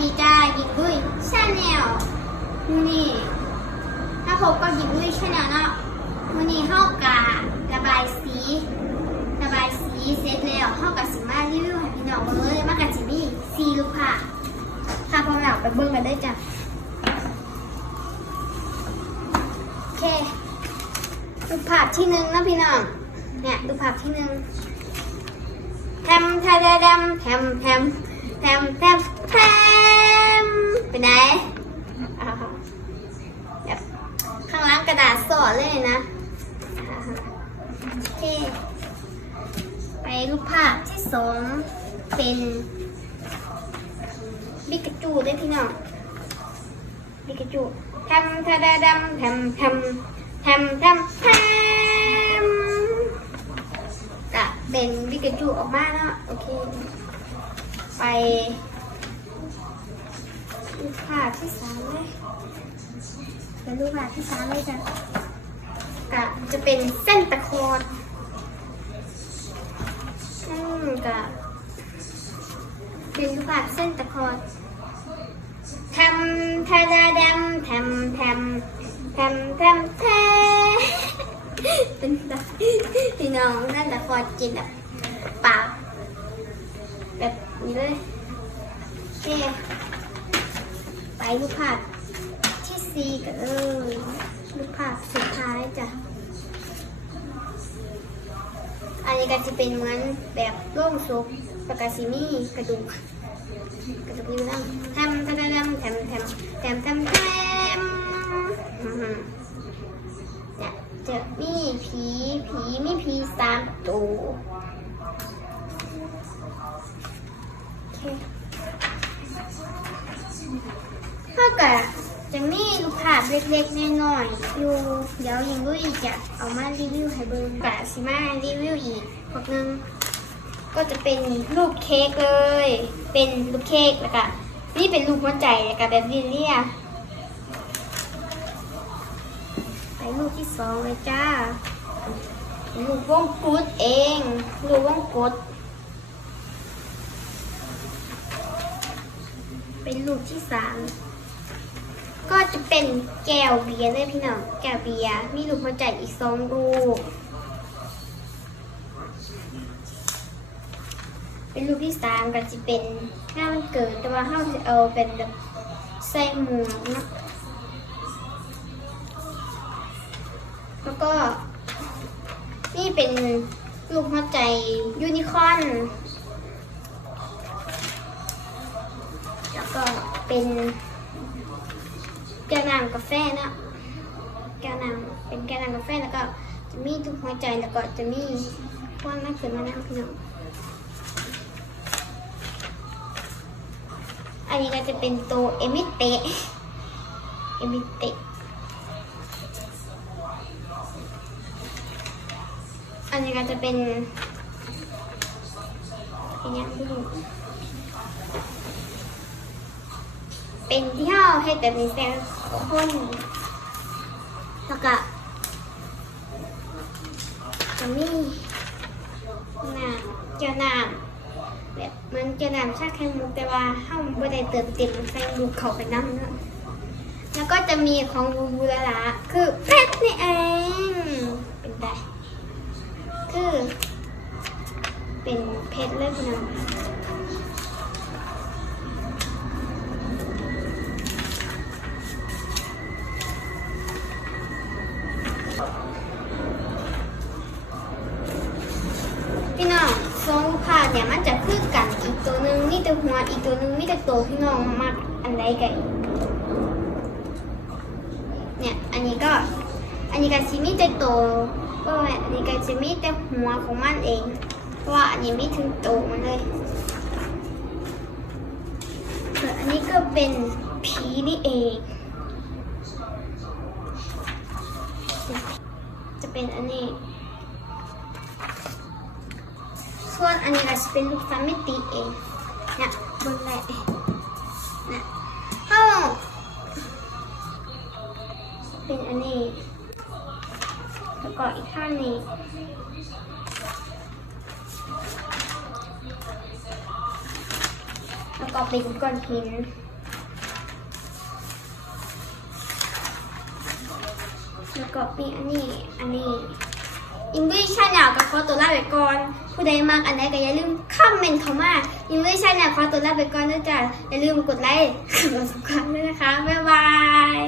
ดีจ้าหญิงด้วยชาแนลมูนี่ถ้าพบก็บหญิงด้วยชาแนลเนาะมูนี่เข้าการะบายสีระบายสีเสร็จแล้วเข้ากับสิมารีวิวให้พี่น้องเลยมากับจิมี่ซีลูกค่ะค่ะพร้อมแล้วไปเบิ้งกันได้จ้ะโอเคดูภาพที่หนึ่งนะพี่น้องเนี่ยดูภาพที่หนึ่งแทมแทมแทมแทมแทมแทมแทม ไปรูปภาพที่สองเป็นบิกาจูได้พี่น้องบิกาจูทำทาดาดำทำทำทำทำทำกะเป็นบิกาจูออกมาแล้วโอเค ไปรูปภาพที่สามเลยเป็นรูปภาพที่สามเลยจ้ะกะจะเป็นเส้นตะคอน กะเป็นลูกค้าเส้นตะโคดทำทาดาดำทำทำทำทำแท้เป็นแบบพี่น้องนั่นแต่พอกินแบบปากแบบนี้เลยโอเคไปลูกภาพที่สี่กันเลยลูกภาพสุดท้ายจ้ะอั นนี้ก็จะเป็นเหมือนแบบโล่งสุกปากกาซิมีกระดูกกระดูกนิ้วนั่งแทมแทมแทมแทมแทมแทมแทมแทมอือหือจะจะมีผีผีมีผีสามตัวโอเคเท่ากับ จะมีรูปภาพเล็กๆน้อยๆอยู่ เดี๋ยวยังรู้อีกจะเอามารีวิวให้เบิ่งกะสิมารีวิวอีกพวกนึงก็จะเป็นรูปเค้กเลย เป็นรูปเค้กแล้วก็นี่เป็นรูปหัวใจแล้วก็แบบลิลเลียไปลูกที่สองเลยจ้าลูกวงกุดเองลูกวงกุดเป็นลูกที่สาม ก็จะเป็นแก้วเบียร์เลยพี่น้องแก้วเบียร์มีลูกหัวใจอีกสองลูกเป็นลูกที่สามก็จะเป็นห้ามันเกิดแต่ว่าเขาจะเอาเป็นแบบใส่หมวกเนะแล้วก็นี่เป็นลูกหัวใจยูนิคอนแล้วก็เป็น แก้วน้ำกาแฟนะแก้วน้ำเป็นแก้วน้ำกาแฟแล้วก็จะมีทุกหัวใจแล้วก็จะมีพวกนักเกิดมาน้ำพี่น้องอันนี้ก็จะเป็นตัวเอมิเตะเอมิเตะอันนี้ก็จะเป็นเป็นยังไม่รู้ เป็นที่ห้าให้แต่มีแซงคนแล้วก็จะมีน้ำเจ้าน้ำแบบมันเจ้าน้ำชาแข็งมุกแต่ว่าห้าไม่ได้เติมเต็มใส่ลูกเขาไปน้ำเนอะแล้วก็จะมีของบูบูลาลาคือเพชรนี่เองเป็นไงคือ เป็นเพชรเลยพี่น้อง เนี่ยมันจะคือกันอีกตัวหนึ่งมีแต่หัวอีกตัวหนึ่งมีแต่ตัวพี่น้องมักอันใดกันเนี่ยอันนี้ก็อันนี้ก็ซิมีแต่ตัวก็อันนี้ก็จะมีแต่หัวของมันเอง เพราะว่าอันนี้ไม่ถึงตัวมันเลยส่วนอันนี้ก็เป็นผีนี่เอง จะเป็นอันนี้ ส่วนอันนี้ก็จะเป็นลูกฟันไม่ตีเองนะบนแหละนะเข้าเป็นอันนี้ แล้วก็อีกข้างนี้แล้วก็เป็นก้อนหินแล้วก็มีอันนี้ อันนี้ อิงลิชชาแนลกับขอตัวลาไปก่อน ผู้ใดมากอันใดก็อย่าลืมคอมเมนต์เข้ามาอิงลิชชาแนลขอตัวลาไปก่อนด้วยจ้ะอย่าลืมกดไลค์กด subscribe ด้วยนะคะ บ๊ายบาย